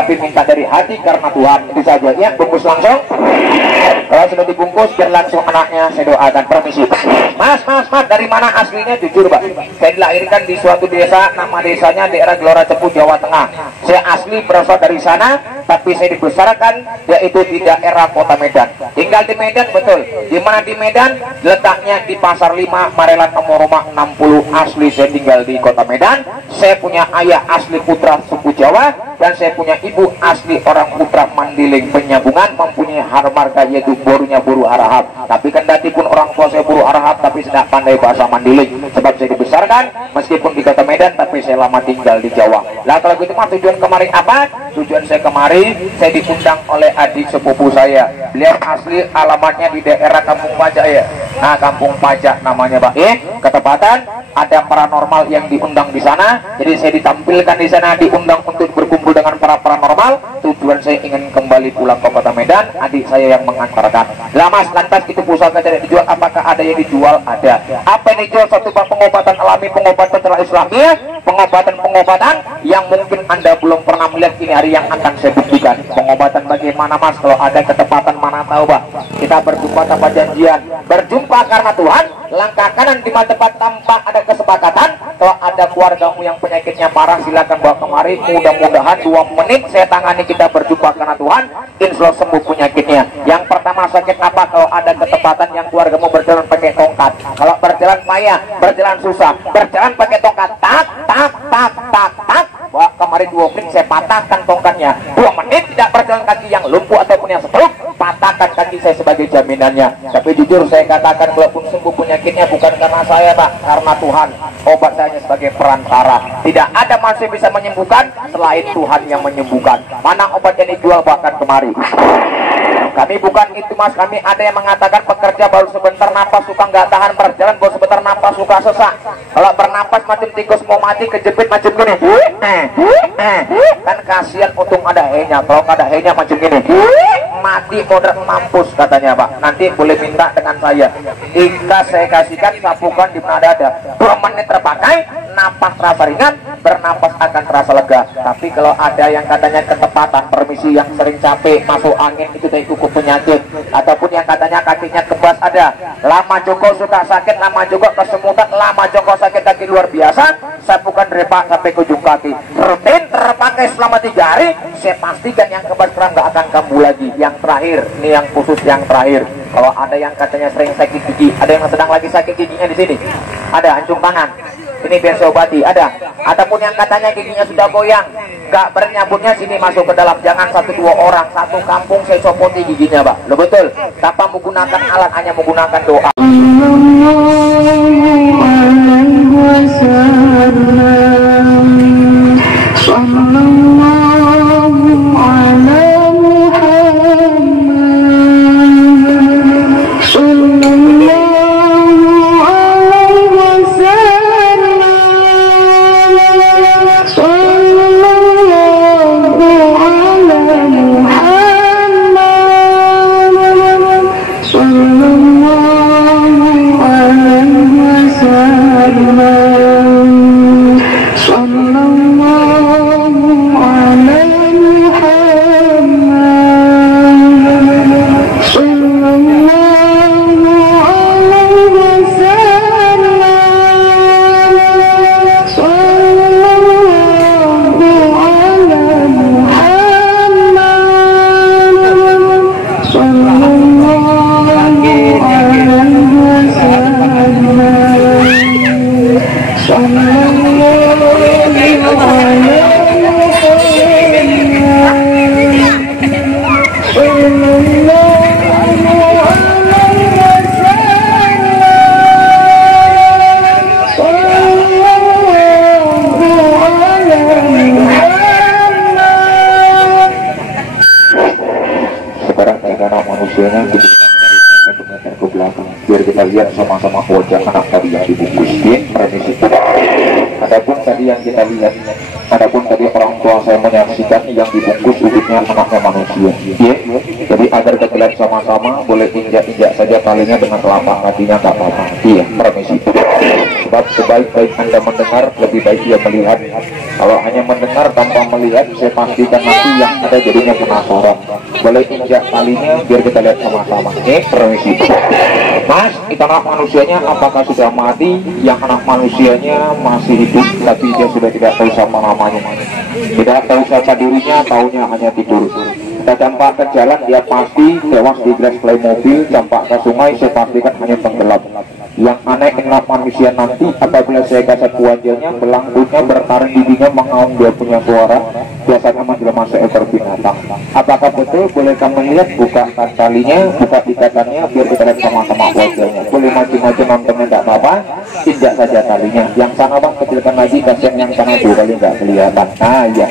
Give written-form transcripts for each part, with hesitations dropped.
tapi minta dari hati karena Tuhan. Itu saja ya, bungkus langsung. Kalau sudah dibungkus biar langsung anaknya saya doakan. Permisi. Mas, dari mana aslinya? Jujur Pak, saya dilahirkan di suatu desa, nama desanya daerah Gelora Cepu, Jawa Tengah. Saya asli berasal dari sana, tapi saya dibesarkan yaitu di daerah Kota Medan. Tinggal di Medan, betul. Di mana di Medan? Letaknya di Pasar 5, Marelan nomor rumah 60. Asli saya tinggal di Kota Medan. Saya punya ayah asli putra suku Jawa, dan saya punya ibu asli orang putra Mandiling Penyambungan, mempunyai marga yaitu borunya buru Arahap. Tapi kendati pun orang tua saya buru Arahap, tapi saya tidak pandai bahasa Mandiling, sebab saya dibesarkan meskipun di Kota Medan, tapi saya lama tinggal di Jawa. Lah kalau gitu mah tujuan kemari apa? Tujuan saya kemari, saya diundang oleh adik sepupu saya. Beliau asli alamatnya di daerah Kampung Pajak ya. Nah, Kampung Pajak namanya Pak. Ketepatan ada paranormal yang diundang di sana. Jadi saya ditampilkan di sana, diundang untuk berkumpul dengan para paranormal. Tujuan saya ingin kembali pulang ke Kota Medan, adik saya yang mengantarkan. Lah Mas, lantas itu pusaka tidak dijual, apakah ada yang dijual? Ada. Apa yang dijual? Satu pengobatan alami, pengobatan secara Islamiyah, pengobatan yang mungkin Anda belum pernah melihat. Ini hari yang akan saya buktikan. Pengobatan bagaimana Mas? Kalau ada ketepatan mana tahu Pak. Kita berjumpa tanpa janjian, berjumpa karena Tuhan. Langkah kanan di tempat tanpa ada kesepakatan. Kalau ada keluargamu yang penyakitnya parah, silakan bawa kemari. Mudah-mudahan 2 menit saya tangani, kita berjumpa karena Tuhan, insya Allah sembuh penyakitnya. Yang pertama sakit apa? Kalau ada ketepatan yang keluargamu berjalan pakai tongkat. Kalau berjalan payah, berjalan susah, berjalan pakai tongkat, tak. Bawa kemarin 2 menit saya patahkan tongkatnya. 2 menit tidak berjalan kaki yang lumpuh ataupun yang stroke, patahkan kaki saya sebagai jaminannya. Tapi jujur saya katakan, walaupun sembuh penyakitnya bukan karena saya Pak, karena Tuhan. Obat saya hanya sebagai perantara. Tidak ada manusia bisa menyembuhkan selain Tuhan yang menyembuhkan. Mana obat yang dijual bahkan kemari. Kami bukan itu Mas, kami ada yang mengatakan pekerja baru sebentar napas suka nggak tahan, berjalan baru sebentar napas suka sesak. Kalau bernapas macam tikus mau mati, kejepit macam gini. Kan kasihan, untung ada henya. Kalau nggak ada henya macam gini, mati modern mampus katanya Pak. Nanti boleh minta dengan saya. Jika saya kasihkan sapukan di mana ada. 2 menit terpakai, napas terasa ringan, bernapas akan terasa lega. Tapi kalau ada yang katanya ketepatan, permisi, yang sering capek, masuk angin, itu dari cukup penyakit, ataupun yang katanya kakinya kebas, ada. Lama jongkok suka sakit, lama jongkok kesemutan, lama jongkok sakit kaki luar biasa, sapukan repak sampai ke ujung kaki. Rutin terpakai selama 3 hari, saya pastikan yang kebas kram gak akan kambuh lagi. Yang terakhir, ini yang khusus yang terakhir. Kalau ada yang katanya sering sakit gigi, ada yang sedang lagi sakit giginya di sini, ada hancur tangan, ini biar saya obati, ada. Ataupun yang katanya giginya sudah goyang, gak bernyabutnya, sini masuk ke dalam. Jangan 1-2 orang, satu kampung saya copoti giginya Pak. Lo betul, tanpa menggunakan alat, hanya menggunakan doa. Biar kita lihat sama-sama wajah anak tadi yang dibungkusin. Adapun tadi yang kita lihat, adapun tadi orang tua saya menyaksikan yang dibungkus wujudnya anaknya manusia. Jadi agar kita lihat sama-sama, boleh injak-injak saja talinya dengan telapak kakinya, tak apa-apa. Permisi. Sebab sebaik-baik Anda mendengar, lebih baik dia melihat. Kalau hanya mendengar tanpa melihat, saya pastikan nanti yang ada jadinya penasaran. Boleh injak talinya biar kita lihat sama-sama. Permisi. Mas, itu anak manusianya apakah sudah mati? Yang anak manusianya masih hidup, tapi dia sudah tidak tahu siapa namanya, tidak tahu siapa dirinya, taunya hanya tidur. Kita campak ke jalan, dia pasti tewas di gas play mobil. Campak ke sungai, saya pastikan hanya tenggelam. Yang aneh anak manusia nanti apabila saya kasih wajahnya, belangkunya bertaring giginya mengaum, dia punya suara biasanya menjelma seekor binatang. Apakah betul? Boleh kamu lihat, buka talinya, buka ikatannya biar kita lihat sama-sama wajahnya. Boleh maju-maju nontonnya tidak apa-apa, injak saja talinya. Yang sana bang kecilkan lagi, kasihan yang sana tuh kali nggak kelihatan. Nah ya,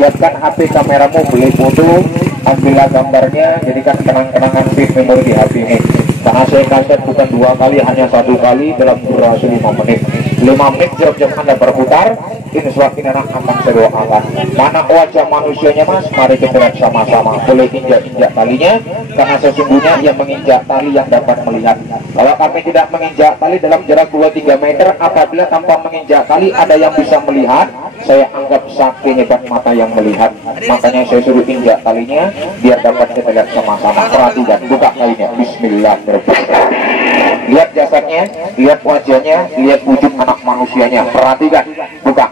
siapkan HP kameramu, beli foto, ambillah gambarnya, jadikan kenang-kenangan film memori di HP ini. Karena saya kaset bukan 2 kali, hanya 1 kali dalam durasi 5 menit. 5 menit jam-jam Anda berputar, ini suatu anak akan saya doakan. Mana wajah manusianya mas? Mari kita lihat sama-sama. Boleh injak-injak talinya, karena sesungguhnya yang menginjak tali yang dapat melihat. Kalau kami tidak menginjak tali dalam jarak 2-3 meter, apabila tanpa menginjak tali ada yang bisa melihat, saya anggap sakti hebat mata yang melihat. Makanya saya suruh injak talinya biar dapat kita lihat sama-sama. Perhatikan, buka kainnya. Bismillahirrahmanirrahim. Lihat jasadnya, lihat wajahnya, lihat wujud anak manusianya. Perhatikan, buka.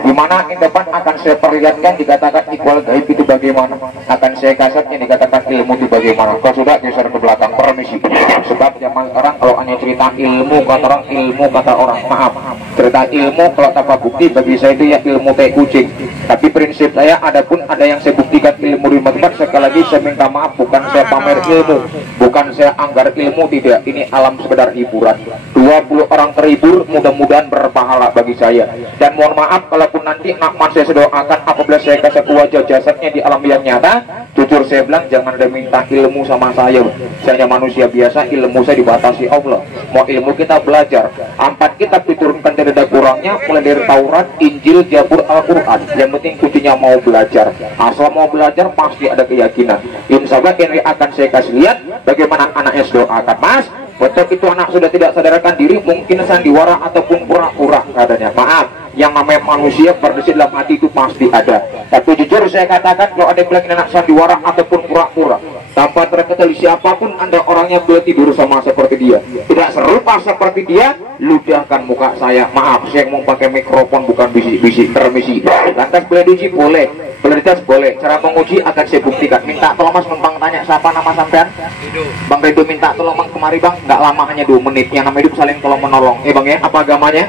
Dimana yang depan akan saya perlihatkan, dikatakan ikhwal gaib itu bagaimana, akan saya kasatnya dikatakan ilmu itu bagaimana. Kau sudah geser ke belakang, permisi. Sebab zaman sekarang kalau hanya cerita ilmu kata orang, maaf, cerita ilmu kalau tanpa bukti bagi saya itu ya ilmu teh kucing. Tapi prinsip saya, adapun ada yang saya buktikan ilmu di tempat, sekali lagi saya minta maaf, bukan saya pamer ilmu, bukan saya anggar ilmu, tidak. Ini alam sekedar hiburan. 20 orang terhibur, mudah-mudahan berpahala bagi saya. Dan mohon maaf kalaupun nanti nakman saya sedoakan apabila saya kasih wajah jasadnya di alam yang nyata, jujur saya bilang jangan ada minta ilmu sama saya. Saya manusia biasa, ilmu saya dibatasi Allah. Mau ilmu kita belajar, 4 kitab diturunkan tidak ada kurangnya, mulai dari Taurat, Injil, Zabur, Al-Quran. Yang penting kuncinya mau belajar. Asal mau belajar pasti ada keyakinan. Insya Allah ini akan saya kasih lihat bagaimana anaknya sedoakan. Mas, betul itu anak sudah tidak sadarkan diri, mungkin sandiwara ataupun pura-pura keadaannya. Maaf, yang namanya manusia berdiri dalam hati itu pasti ada. Tapi jujur saya katakan, kalau ada bilang anak sandiwara ataupun pura-pura, tanpa terketahui siapapun Anda orangnya boleh tidur sama seperti dia, tidak serupa seperti dia, ludahkan muka saya. Maaf, saya mau pakai mikrofon bukan bisik-bisik, permisi. Lantas boleh diuji? Boleh. Boleh dites? Boleh. Cara menguji akan saya buktikan. Minta tolong mas, numpang tanya siapa nama sampean? Bang Redo minta tolong bang kemari bang, nggak lama hanya 2 menit. Yang namanya hidup saling tolong menolong. Bang ya, apa agamanya?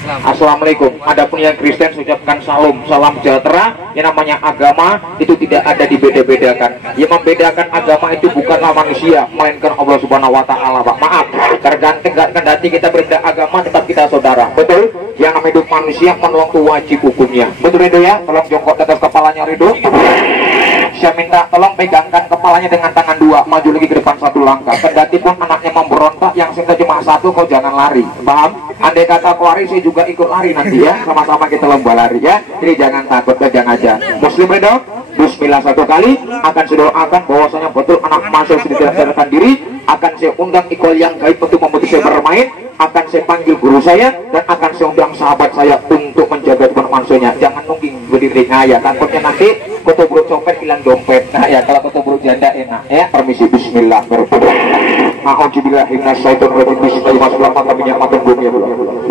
Assalamualaikum. Adapun yang Kristen ucapkan salam sejahtera. Yang namanya agama itu tidak ada dibeda-bedakan. Yang membedakan agama itu bukanlah manusia, melainkan Allah Subhanahu Wa Taala. Pak, maaf, tergantung kendati kita berbeda agama tetap kita saudara. Betul? Yang namanya hidup manusia menolong itu wajib hukumnya. Betul Ridho ya? Tolong jongkok di atas kepalanya Ridho. Saya minta tolong pegangkan kepalanya dengan tangan 2, maju lagi ke depan 1 langkah. Kendati pun anaknya memberontak, yang sehingga cuma 1, kau jangan lari. Paham? Andai kata kau lari, saya juga ikut lari nanti ya. Sama-sama kita lomba lari ya. Jadi jangan takut, pegang aja. Muslim Ridho, bismillah 1 kali. Akan saya doakan bahwasanya betul anak masuk sudah tidak sadarkan diri. Akan saya undang ikhwal yang gaib untuk membantu saya bermain. Akan saya panggil guru saya dan akan saya undang sahabat saya untuk menjaga teman manusianya. Jangan nungging berdiri ngaya, takutnya nanti koto buruk copet hilang dompet. Nah ya, kalau koto buruk janda enak ya. Permisi, bismillah. A'udzubillahiminasyaitonirrajim. Bismillahirrahmanirrahim. Maka minyak makan bumi ya.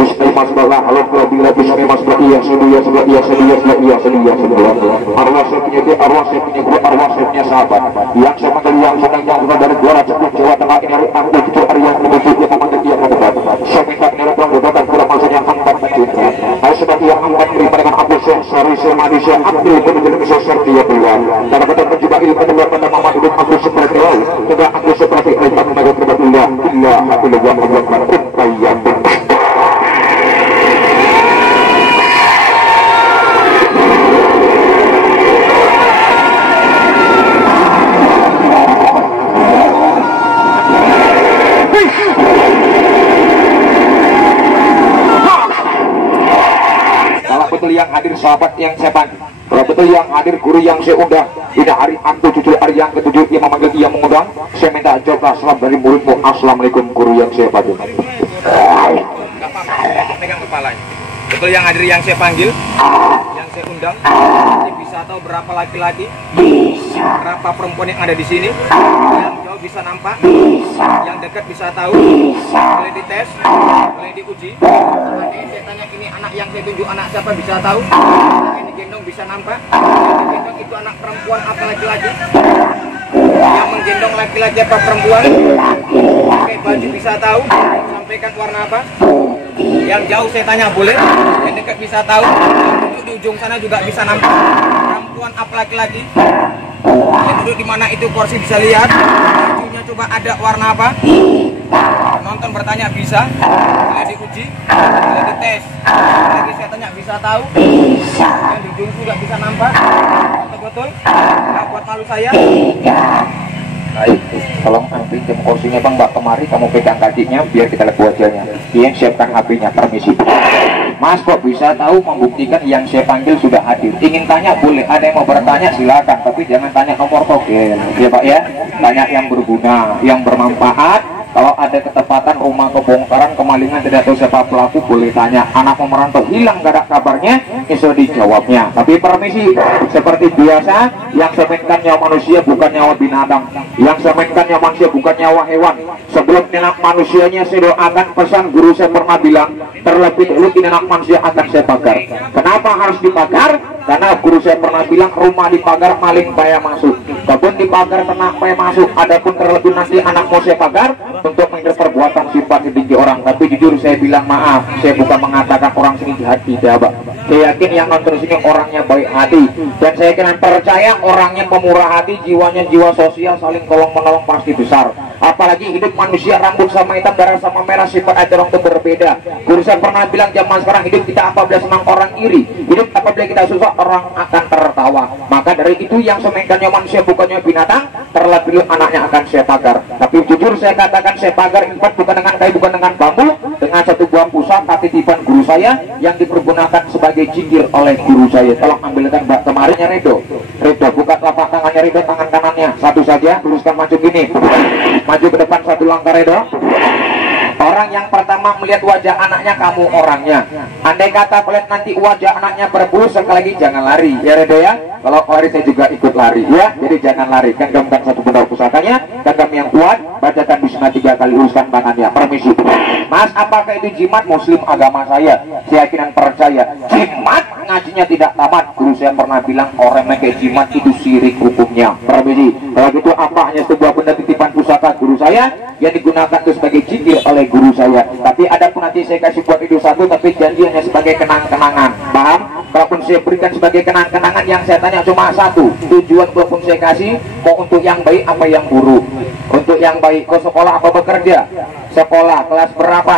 Bismillahirrahmanirrahim. Alhamdulillah. Bismillahirrahmanirrahim. Arwah saya punya dia, arwah saya punya guru, arwah saya punya sahabat. Yang saya panggil yang sedang yang dari 210 Jawa Tengah ini aku itu Arya menuju yang memanggil dia membuat. Saya minta ini ruang gugatan kurang maksud yang angkat mencinta. Saya sebagai yang angkat terima dengan aku sehari semadi saya ambil penunjuk sosial dia keluar. Karena betul mencoba ilmu keluar pada mama hidup aku seperti laut. Tidak aku seperti lepas membagai terbatullah. Illa aku lewa menguatkan upaya. Yang hadir sahabat yang saya panggil, kalau betul yang hadir guru yang saya undang, tidak hari aku cucu hari yang ketujuh yang memanggil dia mengundang, saya minta jawablah salam dari muridmu. Assalamualaikum guru yang saya panggil. Betul yang hadir yang saya panggil, yang saya undang. Nanti bisa tahu berapa laki-laki, berapa perempuan yang ada di sini. Yang jauh bisa nampak, yang dekat bisa tahu. Boleh dites, boleh diuji. Nanti saya tanya ini anak yang saya tunjuk anak siapa bisa tahu. Yang digendong bisa nampak. Yang digendong itu anak perempuan apa laki-laki? Yang menggendong laki-laki apa perempuan? Pakai baju bisa tahu. Sampaikan warna apa? Yang jauh saya tanya boleh, yang dekat bisa tahu, yang duduk di ujung sana juga bisa nampak. Perempuan apa laki-laki? Yang duduk di mana itu kursi bisa lihat. Bajunya coba ada warna apa? Nonton bertanya bisa, boleh diuji, boleh dites. Lagi saya tanya bisa tahu. Yang di ujung juga bisa nampak. Betul? Nggak buat malu saya. Baik, tolong pinjam kursinya bang, mbak kemari kamu pegang kakinya biar kita lihat wajahnya. Yang siapkan HP-nya, permisi. Mas kok bisa tahu membuktikan yang saya panggil sudah hadir? Ingin tanya boleh, ada yang mau bertanya silakan, tapi jangan tanya nomor togel, ya pak ya. Tanya yang berguna, yang bermanfaat. Kalau ada ketepatan rumah kebongkaran, kemalingan, tidak tahu siapa pelaku, boleh tanya. Anak merantau hilang gak ada kabarnya, bisa dijawabnya. Tapi permisi, seperti biasa, yang semenkan nyawa manusia bukan nyawa binatang, yang semenkan nyawa manusia bukan nyawa hewan. Sebelum anak manusianya saya doakan, pesan guru saya pernah bilang, terlebih dahulu anak manusia akan saya pagar. Kenapa harus dipagar? Karena guru saya pernah bilang, rumah dipagar maling payah masuk, kebun dipagar ternak payah masuk. Adapun terlebih nanti anak mau saya pagar untuk menghindar perbuatan sifat tinggi orang. Tapi jujur saya bilang maaf, saya bukan mengatakan orang sini jahat, tidak pak. Saya yakin yang nonton sini orangnya baik hati, dan saya yakin percaya orangnya pemurah hati, jiwanya jiwa sosial, saling tolong menolong pasti besar. Apalagi hidup manusia rambut sama hitam, darah sama merah, sifat aja orang itu berbeda. Guru saya pernah bilang zaman sekarang hidup kita apabila senang orang iri, hidup apabila kita susah orang akan tertawa. Maka dari itu yang semenkannya manusia bukannya binatang, terlebih anaknya akan saya pagar. Tapi jujur saya katakan saya pagar infak bukan dengan kayu, bukan dengan bambu, dengan satu buah pusaka titipan guru saya yang dipergunakan sebagai jikir oleh guru saya. Tolong ambilkan mbak kemarinnya Redo. Redo buka telapak tangannya Redo, tangan kanannya satu saja, teruskan maju gini, maju ke depan satu langkah Redo. Orang yang pertama melihat wajah anaknya, kamu orangnya. Andai kata melihat nanti wajah anaknya berbulu, sekali lagi jangan lari ya Redo ya. Kalau lari saya juga ikut lari ya, jadi jangan lari. Genggamkan satu benda pusakanya, genggam yang kuat, bacakan bismillah 3 kali, uruskan tangannya. Permisi Mas, apakah itu jimat? Muslim agama saya yakin dan percaya. Jimat ngajinya tidak tamat. Guru saya pernah bilang orang pakai jimat itu syirik hukumnya. Permisi, kalau gitu apa hanya sebuah benda titipan pusaka guru saya yang digunakan itu sebagai jikir oleh guru saya. Tapi ada pun nanti saya kasih buat itu satu, tapi janji hanya sebagai kenang-kenangan. Paham? Kalaupun saya berikan sebagai kenang-kenangan, yang saya tanya cuma satu, tujuan walaupun saya kasih mau untuk yang baik apa yang buruk. Untuk yang baik, ke sekolah apa bekerja? Sekolah, kelas berapa?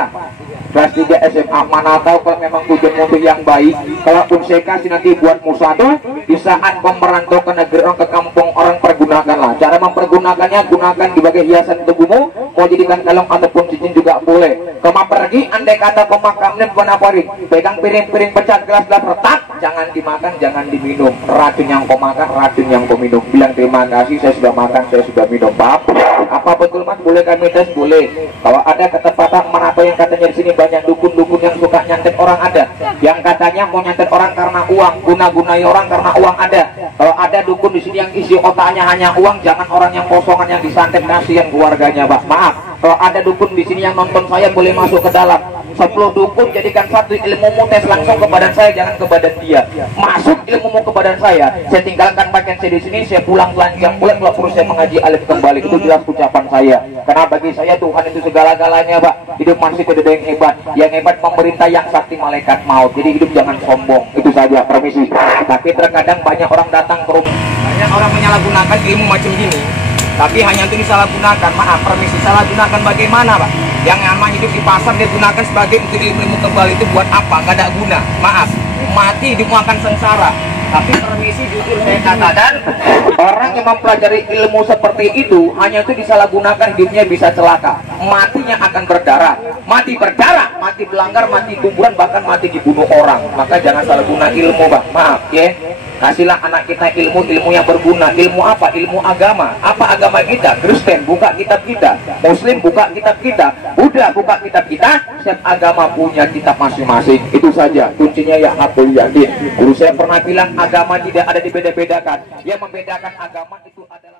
Kelas 3 SMA. Mana tahu kalau memang tujuan untuk yang baik. Kalaupun saya kasih nanti buat musadu, di saat kau merantau ke negeri orang, ke kampung orang, pergunakanlah. Cara mempergunakannya, gunakan sebagai hiasan tubuhmu, mau jadikan kalung ataupun cincin juga boleh. Kau mau pergi, andai kata pemakamnya bukan apa ring, pegang piring-piring pecah, gelas-gelas retak, jangan dimakan, jangan diminum. Racun yang kau makan, racun yang kau minum. Bilang terima kasih, saya sudah makan, saya sudah minum. Paham? Apa betul mas? Boleh kami tes? Boleh. Kalau ada ketepatan mana apa yang katanya di sini banyak dukun-dukun yang suka nyantet orang, ada yang katanya mau nyantet orang karena uang, guna-gunai orang karena uang, ada. Kalau ada dukun di sini yang isi otaknya hanya uang, jangan orang yang kosongan yang disantet, kasihan keluarganya pak. Maaf, kalau ada dukun di sini yang nonton saya boleh masuk ke dalam. 10 dukun jadikan satu, ilmumu tes langsung ke badan saya, jangan ke badan dia. Masuk ilmumu ke badan saya tinggalkan pakaian saya di sini, saya pulang telanjang pulang. Kalau perlu saya mengaji alif kembali, itu jelas ucapan saya. Karena bagi saya Tuhan itu segala-galanya pak. Hidup manusia tidak ada yang hebat, yang hebat pemerintah, yang sakti malaikat maut. Jadi hidup jangan sombong, itu saja. Permisi. Tapi terkadang banyak orang datang ke rumah, banyak orang menyalahgunakan ilmu macam gini, tapi hanya untuk disalahgunakan. Maaf, permisi, salah gunakan bagaimana pak? Yang namanya hidup di pasar dia gunakan sebagai untuk ilmu kembali, itu buat apa? Gak ada guna. Maaf, mati hidupmu akan sengsara. Tapi permisi, jujur saya katakan, orang yang mempelajari ilmu seperti itu hanya itu disalahgunakan, hidupnya bisa celaka, matinya akan berdarah. Mati berdarah mati pelanggar, mati kuburan, bahkan mati dibunuh orang. Maka jangan salah guna ilmu, Bang. Maaf ya. Kasihlah anak kita ilmu yang berguna. Ilmu apa? Ilmu agama. Apa agama kita? Kristen, buka kitab kita. Muslim, buka kitab kita. Buddha, buka kitab kita. Setiap agama punya kitab masing-masing. Itu saja kuncinya ya Abdul Yakin. Guru saya pernah bilang agama tidak ada dibeda-bedakan. Yang membedakan agama itu adalah